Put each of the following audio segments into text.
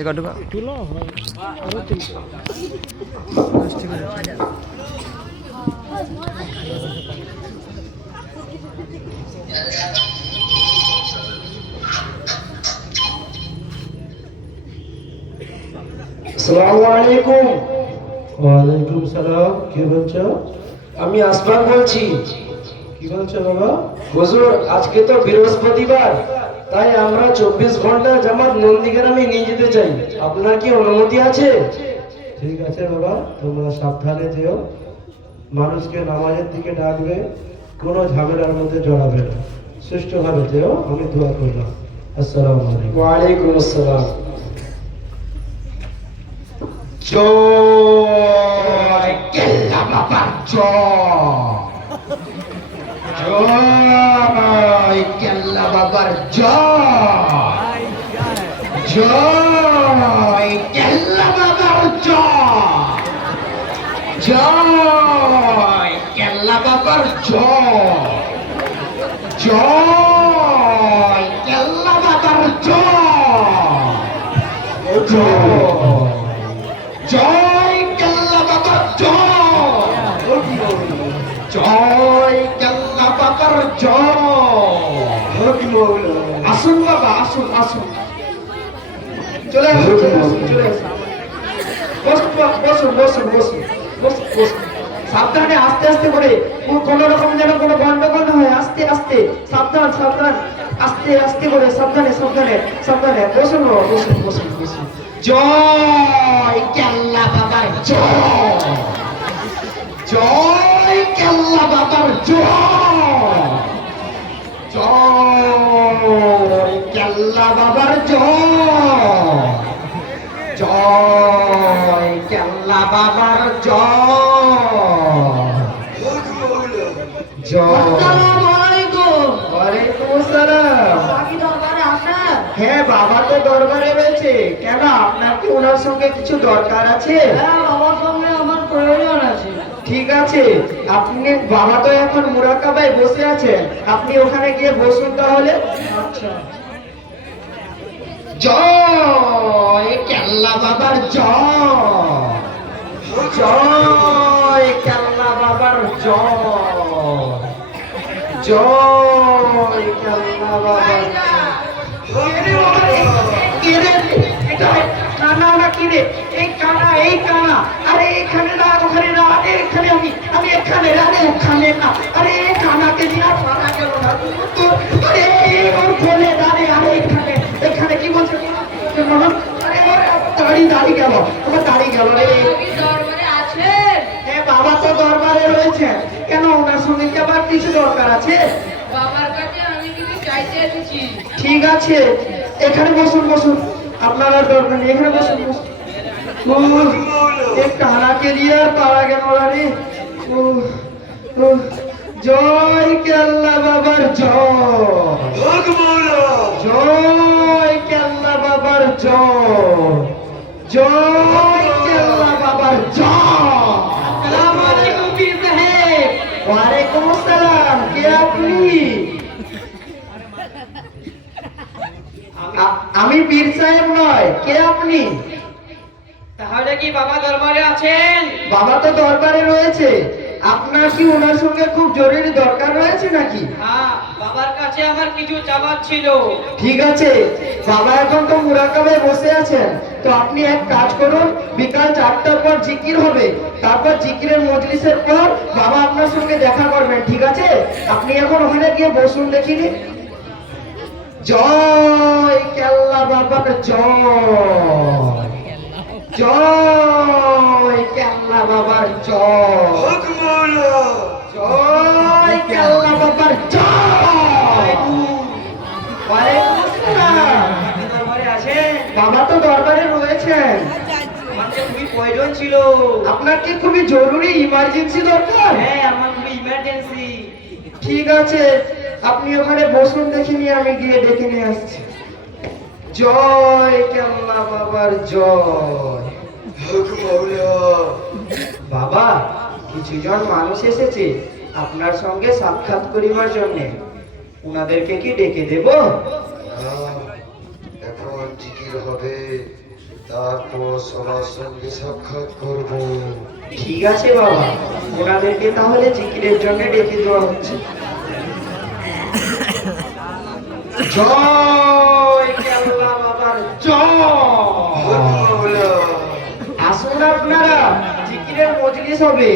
ঢুকা ঢুকা তুলো আরও তিনটে আসসালামু আলাইকুম। ওয়ালাইকুম সালাম কে বলছো? আমি আসফাক বলছি। কি বলছো বাবা? হুজুর আজকে তো বৃহস্পতিবার। তাই আমরা চব্বিশ ঘণ্টা জামাত নন্দীগ্রামে নিয়ে যেতে চাই। আপনার কি অনুমতি আছে? ঠিক আছে বাবা তোমরা সাবধানে যেও। মানুষকে নামাজের দিকে ডাকবে কোনো ঝামেলার মধ্যে জড়াবে না। সুষ্ঠুভাবে যেও আমি দোয়া করলাম। আসসালামু আলাইকুম। ওয়ালাইকুম আসসালাম। জয় কেল্লা জয় কেল্লা বাবার জয়। জয় কেল্লা বাবার জয়। জয় কেল্লা বাবার জয়। জয় কেল্লা বাবার জয়। জয়। আসুন আসুন। চলে আসুন চলে আসুন বসুন বসুন বসুন বসুন বসুন সাবধানে, আস্তে আস্তে করে। কোনো রকম যেন কোনো গন্ডগোল না হয়। আস্তে আস্তে, সাবধান সাবধান। আস্তে আস্তে করে, সাবধানে সাবধানে সাবধানে। বসুন বসুন বসুন বসুন। জয় কেল্লা বাবার জয়। জয় কেল্লা বাবার জয়। জয়। কেল্লা বাবার কেল্লা বাবার আসসালাম। হ্যাঁ বাবা তো কেন ওনার সঙ্গে কিছু দরকার আছে? ঠিক আছে। আপনি, বাবা তো এখন মুরাকাবায় বসে আছেন। আপনি ওখানে গিয়ে বসুন তাহলে। জয় কেল্লা বাবার জয়। কেল্লা বাবার জয়। জয় কেল্লা বাবার এই কানা এই কানা। আরে এখানে না ওখানে না আরে এখানে আমি আমি এখানে আরে ওখানে না। আরে কানাকে দিয়ে পারা আরে ওর কোলে দাঁড়ে আরে এখানে এখানে কি বলছে আরে দাড়ি দাড়ি গেল। তোমার দাড়ি গেল রে। হ্যাঁ বাবা তো দরবারে রয়েছে। কেন ওনার সঙ্গে কি আবার কিছু দরকার আছে? বাবার কাছে আমি কিছু চাইতে এসেছি। ঠিক আছে। এখানে বসুন বসুন। আপনার আর দরকার নেই। এখানে বসুন বসুন। কানাকে দিয়ে আর পারা গেল রে। জয় কেল্লা বাবার জয়। জয় বাবার জয় জয় কেল্লা বাবার জয় পীর সাহেব। ওয়ালাইকুম আসসালাম। কে আপনি? আমি পীর সাহেব নয়। কে আপনি? তাহলে কি বাবা দরবারে আছেন? বাবা তো দরবারে রয়েছে। আপনার কি ওনার সঙ্গে খুব জরুরি দরকার রয়েছে নাকি? হ্যাঁ। বাবার কাছে আমার কিছু চাবার ছিল। ঠিক আছে বাবা এখন তো মুরাকাবায় বসে আছেন। তো আপনি এক কাজ করুন বিকাল চারটার পর জিকির হবে। তারপর জিকিরের মজলিসের পর বাবা আপনার সঙ্গে দেখা করবেন ঠিক আছে? আপনি এখন ওখানে গিয়ে বসুন দেখিনি জয় কেল্লা বাবার জয়। জয় কেল্লা বাবার জয়। জয় কেল্লা বাবার জয় ওয়ালাইকুম আসসালাম। দরবারে আছেন বাবা তো দরবারে রয়েছেন প্রয়োজন ছিল। আপনার কি খুবই জরুরি ইমার্জেন্সি দরকার? হ্যাঁ আমার খুবই ইমার্জেন্সি ঠিক আছে আপনি ওখানে বসুন দেখিনি আমি গিয়ে ডেকে নিয়ে আসছি। জয় কেল্লা বাবার জয়। বাবা কিছুজন মানুষ এসেছে আপনার সঙ্গে সাক্ষাৎ করিবার জন্য। উনাদেরকে কি ডেকে দেব? এখন জিকির হবে তারপর সবার সঙ্গে সাক্ষাৎ করব। ঠিক আছে বাবা ওনাদেরকে তাহলে জিকিরের জন্য ডেকে দেওয়া হচ্ছে। জয় কেল্লা বাবার জয়। আসুন আপনারা জিকিরের মজলিস হবে।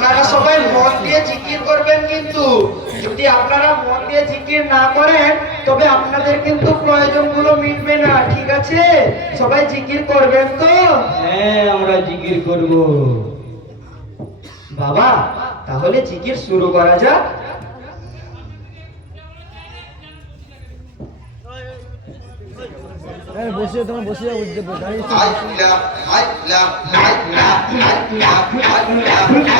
আপনারা সবাই মন দিয়ে জিকির করবেন কিন্তু। যদি আপনারা মন দিয়ে জিকির না করেন, তবে আপনাদের কিন্তু প্রয়োজনগুলো মিটবে না, ঠিক আছে? সবাই জিকির করবেন তো? হ্যাঁ আমরা জিকির করব। বাবা, তাহলে জিকির শুরু করা যাক। আল্লাহ আল্লাহ আল্লাহ আল্লাহ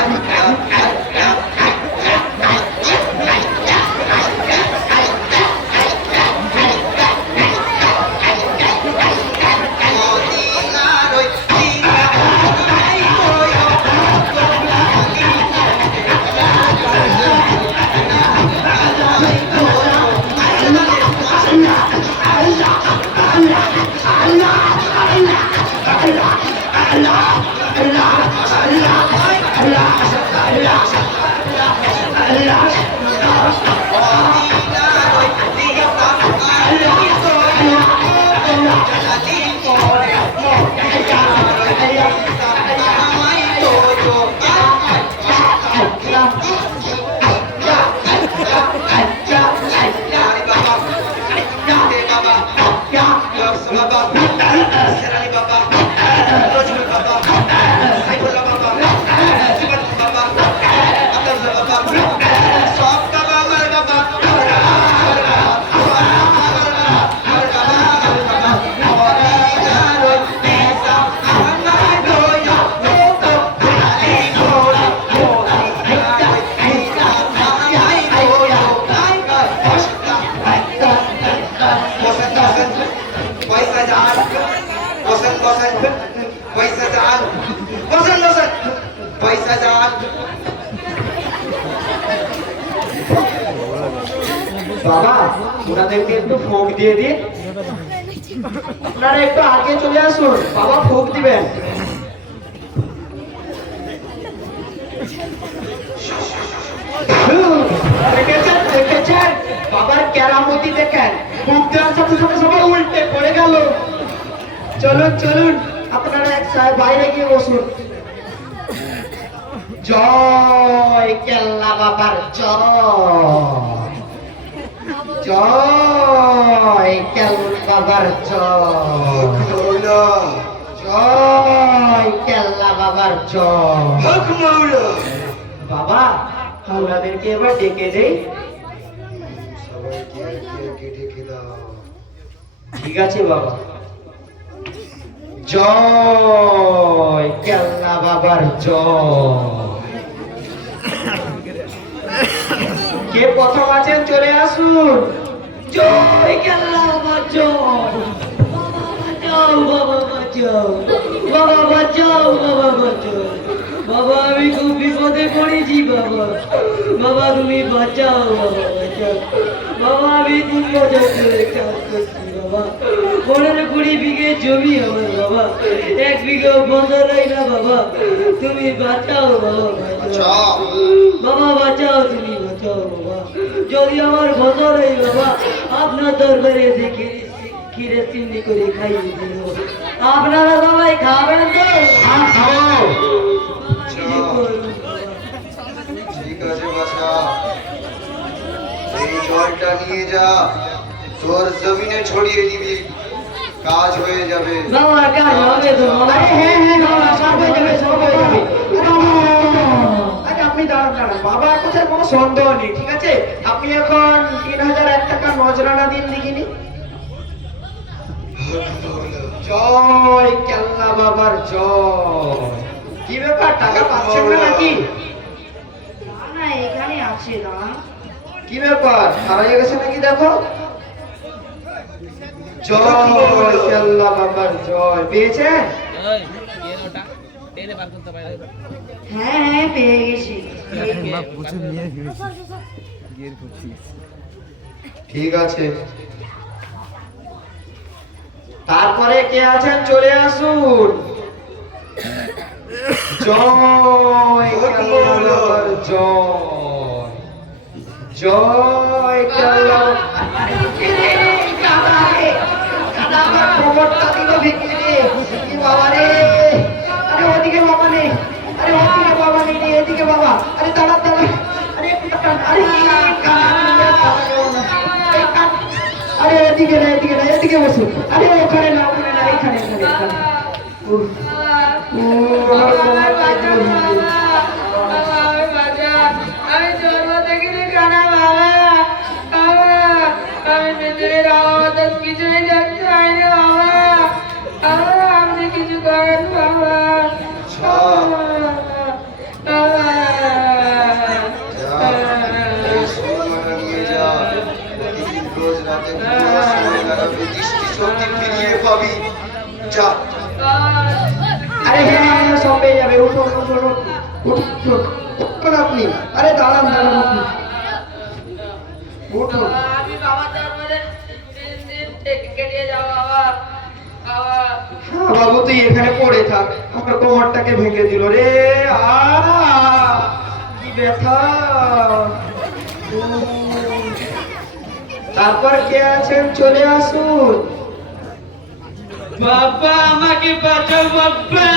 ওনাদেরকে একটু ফোক দিয়ে দিন। আপনারা একটু আগে চলে আসুন। বাবা ফোক দিবেন। চলুন চলুন। আপনারা এক বাইরে গিয়ে বসুন। জয় কেল্লা বাবার জয়। জয় কেল্লা বাবার জয়। জয় কেল্লা বাবার জয় বাবা ওনাদেরকে এবার ডেকে দেই। ঠিক আছে বাবা। জয় কেল্লা বাবার জয়। কে প্রথম আছেন? চলে আসুন। জয় কেল্লা বাবার জয় বাবা বাঁচাও বাবা বাঁচাও বাবা বাঁচাও বাবা আমি খুব বিপদে পড়েছি বাবা। বাবা তুমি বাঁচাও বাবা বাঁচাও। বাবা আমি তিন বছর ধরে চাষ করছি বাবা। পনেরো কুড়ি বিঘে জমি আমার বাবা। এক বিঘে ফসল হয় না বাবা। তুমি বাঁচাও বাবা বাঁচাও। বাবা বাঁচাও তুমি বাবা। যদি আমার ফসল হয় বাবা আপনার দরবারে এসে চিন্নি করে খাইয়ে দিল। আপনারা সবাই খাবেন তো? খাব। ঠিক আছে বাসা এই জলটা নিয়ে যা। তোর জমিনে ছড়িয়ে দিবি। কাজ হয়ে যাবে। বাবা কাজ হবে তো হ্যাঁ হ্যাঁ বাবা সব হয়ে যাবে সব হয়ে যাবে আরে আপনি দাঁড়ান দাঁড়ান বাবা কোথায় কোনো সন্দেহ নেই ঠিক আছে আপনি এখন তিন হাজার এক টাকা নজরানা দিন দেখিনি জয় কেল্লা বাবার জয় কি ব্যাপার টাকা পাচ্ছেন না নাকি না এখানে আছে দাঁড়া কি ব্যাপার হারিয়ে গেছে নাকি দেখো জয় কেল্লা বাবার জয় পেয়েছেন হ্যাঁ হ্যাঁ পেয়ে গেছি ঠিক আছে। তারপরে কে আছেন? চলে আসুন। জয় জয়। জয় কালার। কোমরটা দিল ভিক্ষে বাবা রে? আরে ওদিকে বাবা নেই আরে ওদিকে বাবা নেই রে, এদিকে বাবা আরে দাঁড়া দাঁড়া আরে আরে আরে এদিকে না এদিকে না এদিকে বসুন আরে ওখানে না ওখানে না এখানে এখানে এখানে উঠুন। আপনি। আরে দাঁড়ান দাঁড়ান আপনি। উঠুন। বাবা হ্যাঁ বাবু তুই এখানে পড়ে থাক। আমার কোমরটাকে ভেঙে দিল রে। আ কি ব্যথা। তারপর কে আছেন? চলে আসুন। বাবা আমাকে বাঁচাও, বাবা।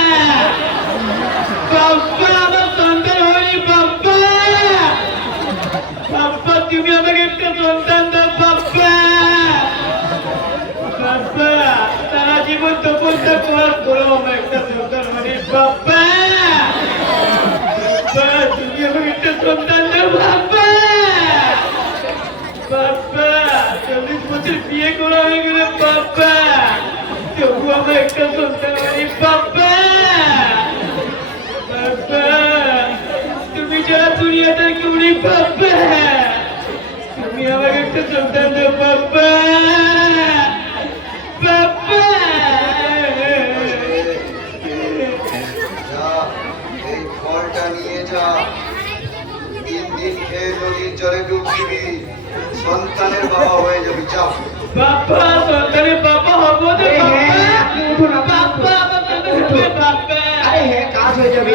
বাবা, আমার সন্তান হয়নি, বাবা। বাবা, তুমি আমাকে একটা সন্তান দাও, বাবা। বাবা, সারা জীবন তপস্যা করার পরেও আমার একটা সন্তান হয়নি, বাবা। বাবা, তুমি আমাকে একটা সন্তান দাও, বাবা। বাবা, চল্লিশ বছর বিয়ে করা হয়ে গেল, বাবা। তুমি যারা দুনিয়াতে কেউ নেই বাবা তুমি আমাকে একটা সন্তান দাও বাবা বাবা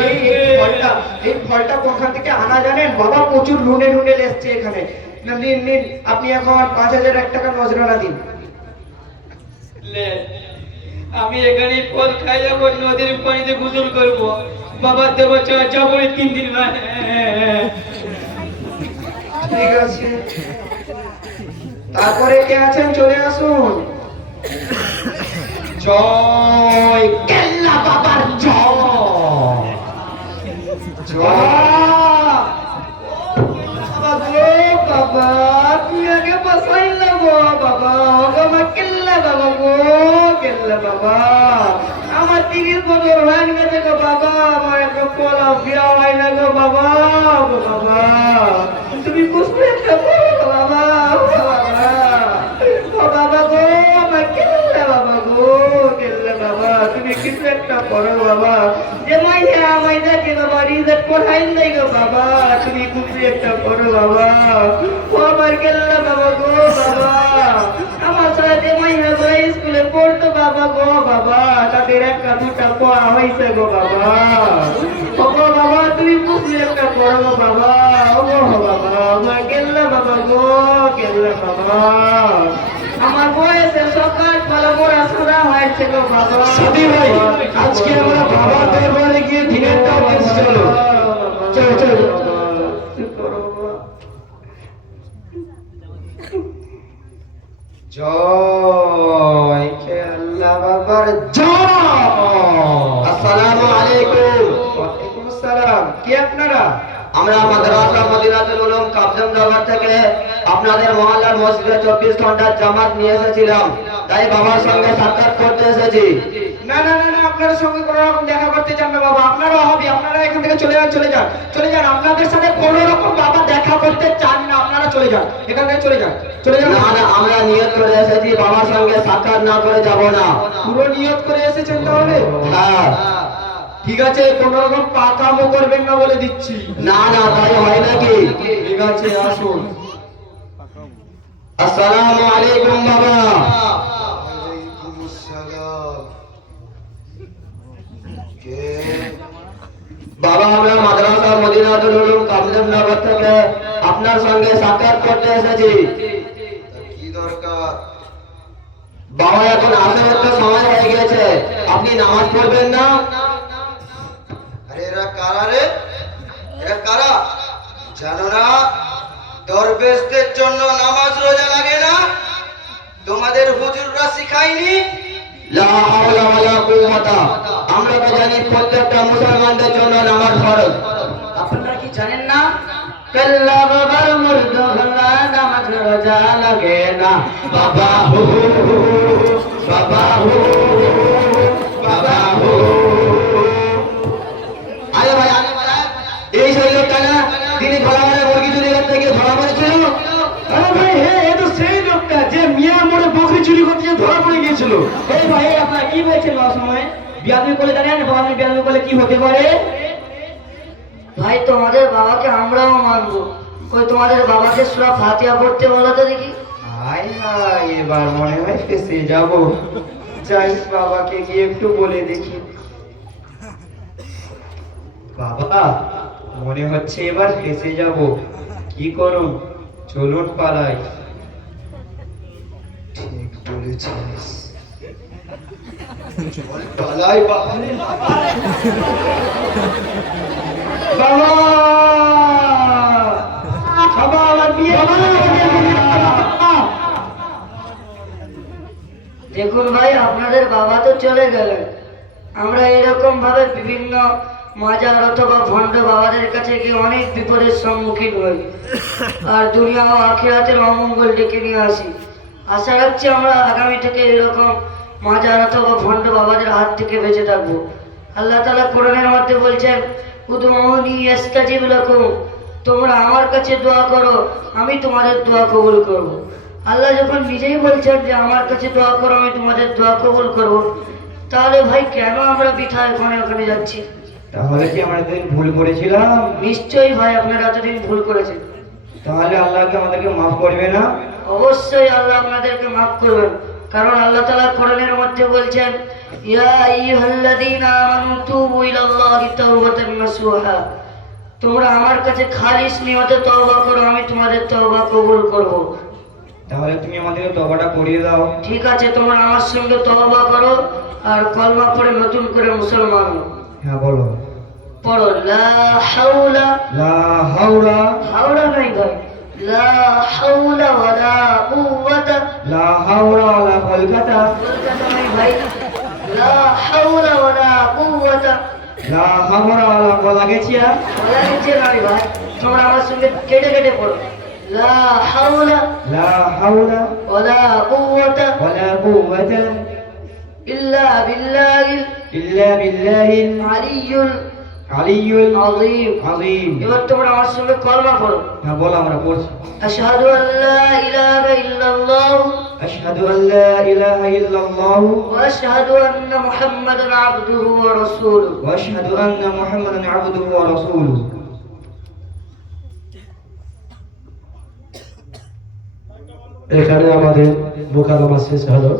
এই ফলটা এই ফলটা কোথা থেকে আনা জানেন? বাবা প্রচুর এসছে এখানে। নিন নিন আপনি এখন পাঁচ হাজার এক টাকা নজরানা দিন। আমি এখানে ফল খাই যাব নদীর পানিতে গোসল করব। বাবা দেবো যাব তিন দিন ঠিক আছে। তারপরে কে আছেন? চলে আসুন। জয় কেল্লা বাবার জয়। বাবা তুই আগে বসাইলা গো বাবা ও বাবা কেল্লা বাবা গো কেল্লা বাবা আমার তিরিশ বছর হয়ে গেছে গো বাবা আমার একটা পোলা বিয়া হয় না গো বাবা গো বাবা তুমি বুঝতে একটা বাবা বাবা গো আমার কেল্লা বাবা গো কেল্লা বাবা তুমি কিছু একটা করো বাবা? বাবা। বাবা। বাবা আমার বাবা বাবা। বাবা বাবা। বাবা। বাবা বাবা। বাবা বাবা বাবা। বয়সে সকাল মোরা সাদা হয়েছে গো বাবা। সাথী ভাই, আজকে আমরা বাবার দরবারে গিয়ে দিনের দাম দিতে চলো। চলো, চলো। জয় খেলা বাবার জয়। আসসালামু আলাইকুম। ওয়ালাইকুম আসসালাম। কে আপনারা? আমরা মাদ্রাসা মদিনাতুল উলুম কাবজাম নগর থেকে আপনাদের মহল্লার মসজিদে চব্বিশ ঘণ্টার জামাত নিয়ে এসেছিলাম। তাই বাবার সঙ্গে সাক্ষাৎ করতে এসেছি। না না না না আপনার সঙ্গে কোনো রকম দেখা করতে চান না বাবা। আপনারা হবে আপনারা এখান থেকে চলে যান চলে যান। চলে যান আপনাদের সাথে কোনো রকম বাবা দেখা করতে চান না আপনারা চলে যান এখান থেকে চলে যান চলে যান। আমরা নিয়ত করে এসেছি বাবার সঙ্গে সাক্ষাৎ না করে যাব না। পুরো নিয়ত করে এসেছেন তাহলে? হ্যাঁ। ঠিক আছে কোন রকম পাকামো করবেন না বলে দিচ্ছি। না না তাই হয় নাকি? ঠিক আছে আসুন। আসসালামু আলাইকুম বাবা। বাবা আমরা মাদ্রাসা মদিনাতুল উলুম কামদেবনগর থেকে আপনার সঙ্গে সাক্ষাৎ করতে এসেছি। কি দরকার? বাবা এখন আসরের তো সময় হয়ে গেছে আপনি নামাজ পড়বেন না? আরে এরা কারা রে? এরা কারা? জানো না দরবেশদের জন্য নামাজ রোজা লাগে না? তোমাদের হুজুররা শিখায়নি? লা হাওলা আমরা তো জানি প্রত্যেকটা মুসলমানদের জন্য নামাজ ফরজ। আপনারা কি জানেন না? কাল্লা বাবার মুর্দ হল্লা নামাজ রোজা লাগে না বাবা হো বাবা হো বাবা হো আরে ভাই আরে ভাই এই সেই লোকটা না তিনি ধরামারে মুরগি চুরি করতে গিয়ে ধরা পড়েছিল আরে ভাই হে এ তো সেই লোকটা যে মিয়া মোড়ে বকরি চুরি করতে গিয়ে ধরা পড়ে গিয়েছিল এই ভাই আপনারা কি বলছেন বাবার সময় বিয়াদবি করলে জানেন বাবা বিয়াদবি করলে কি হতে পারে ভাই, তোমাদের বাবাকে আমরাও মানবো। ওই তোমাদের বাবাকে সুরা ফাতিহা পড়তে বলো তো দেখি। আয় হায় এবার মনে হয় ফেসে যাব। যাই বাবাকে গিয়ে একটু বলে দেখি। বাবা, মনে হচ্ছে এবার ফেসে যাব। কি করুন? চলুন পালাই ঠিক বলেছিস। দেখুন ভাই, আপনাদের বাবা তো চলে গেলেন। আমরা এরকম ভাবে বিভিন্ন মাজার অথবা ভণ্ড বাবাদের কাছে গিয়ে অনেক বিপদের সম্মুখীন হই। আর দুনিয়া ও আখিরাতের অমঙ্গল ডেকে নিয়ে আসি। আশা রাখছি আমরা আগামী থেকে এরকম মাজার অথবা ভণ্ড বাবাদের হাত থেকে বেঁচে থাকব। আল্লাহ তালা কোরআনের মধ্যে বলছেন উদমনি ইস্তাজিব লাকুম তোমরা আমার কাছে দোয়া করো আমি তোমাদের দোয়া কবুল করব। আল্লাহ যখন নিজেই বলছেন যে আমার কাছে দোয়া করো আমি তোমাদের দোয়া কবুল করব। তাহলে ভাই কেন আমরা বৃথা ওখানে ওখানে যাচ্ছি? তাহলে কি আমরা এতদিন ভুল করেছিলাম? নিশ্চয়ই ভাই আপনারা এতদিন ভুল করেছেন। তাহলে আল্লাহকে আমাদেরকে মাফ করবে না? অবশ্যই আল্লাহ আপনাদেরকে মাফ করবেন। কারণ আল্লাহ তালা কোরআনের মধ্যে বলছেন ইয়া তুবু তোমরা আমার কাছে খালিস নিয়তে তওবা করো আমি তোমাদের তওবা কবুল করব। তাহলে তুমি আমাদেরকে তবাটা করিয়ে দাও। ঠিক আছে তোমরা আমার সঙ্গে তওবা করো আর কলমা পড়ে নতুন করে মুসলমান। হ্যাঁ বলো। পড়ো লা হাওলা লা হাওলা হাওলা নাই ভাই। লা হাওলা ওয়ালা কুওয়াতা লা হাওলা ওয়ালা কলকাতা কলকাতা নাই ভাই লা হাওলা ওয়ালা কুওয়াতা লা হাওলা ওয়ালা কলা গেছিয়া বলা নিচে নাই ভাই তোমরা আমার সঙ্গে কেটে কেটে পড়ো লা হাওলা লা হাওলা ওয়ালা কুওয়াতা ওয়ালা কুওয়াতা ইল্লা বিল্লাহিল ইল্লা বিল্লাহিল আলিয়্যুল আলিয়্যুল আযীম আযীম এবার তোমরা আমার সঙ্গে কলমা পড়ো হ্যাঁ বলো আমরা পড়ছি আশহাদু আল্লা ইলাহা ইল্লাল্লাহ আশহাদু আল্লা ইলাহা ইল্লাল্লাহ ওয়া আশহাদু আন্না মুহাম্মাদান আবদুহু ওয়া রাসূলুহু ওয়া আশহাদু আন্না মুহাম্মাদান আবদুহু ওয়া রাসূলুহু এখানে আমাদের মোকারমা শেষ হলো